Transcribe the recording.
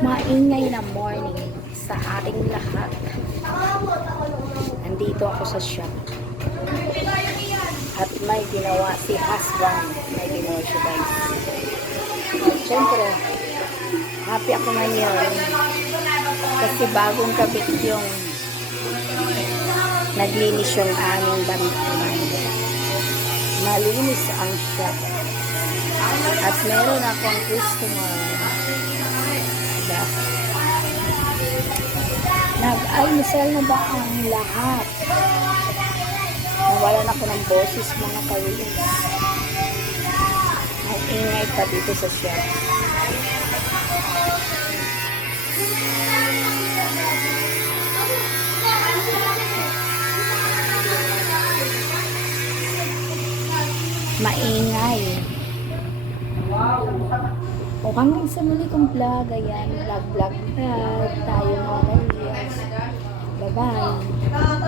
Maingay na morning sa ating lahat. Nandito ako sa shop. At may ginawa si husband. May ginawa siya guys. At syempre, happy ako ngayon. Kasi bagong kabit yung naglinis yung aming bantaman. Malinis ang shop. At meron akong customer. Diba? Nag-almusal na ba ang lahat? Nawalan ako ng boses mga kawis. Ang ingay pa dito sa shop. Maingay. O hanggang sa muli kong vlog, ayan, vlog, vlog, vlog, tayo mga kawis. Bye-bye.